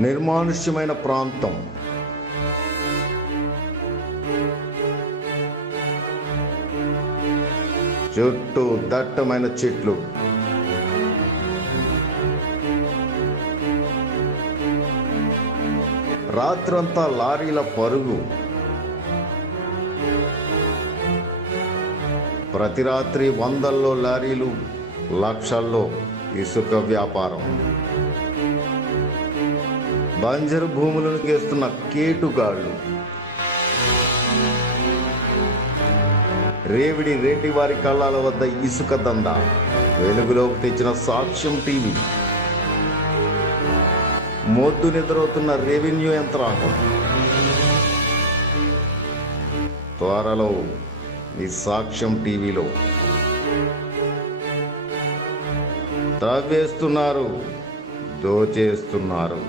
నిర్మానుష్యమైన ప్రాంతం. చుట్టూ దట్టమైన చెట్లు. రాత్రంతా లారీల పరుగు. ప్రతి రాత్రి వందల్లో లారీలు లక్షల్లో ఇసుక వ్యాపారం. బంజరు భూములను గేస్తున్న కేటుగాళ్ళు. రేవిడి రేటి వారి కళ్ళాల వద్ద ఇసుక దంద వెలుగులోకి తెచ్చిన సాక్ష్యం టీవీ. మొద్దు నిద్రవుతున్న రెవెన్యూ యంత్రాంగం. త్వరలో ఈ సాక్ష్యం టీవీలో. తవ్వేస్తున్నారు దోచేస్తున్నారు.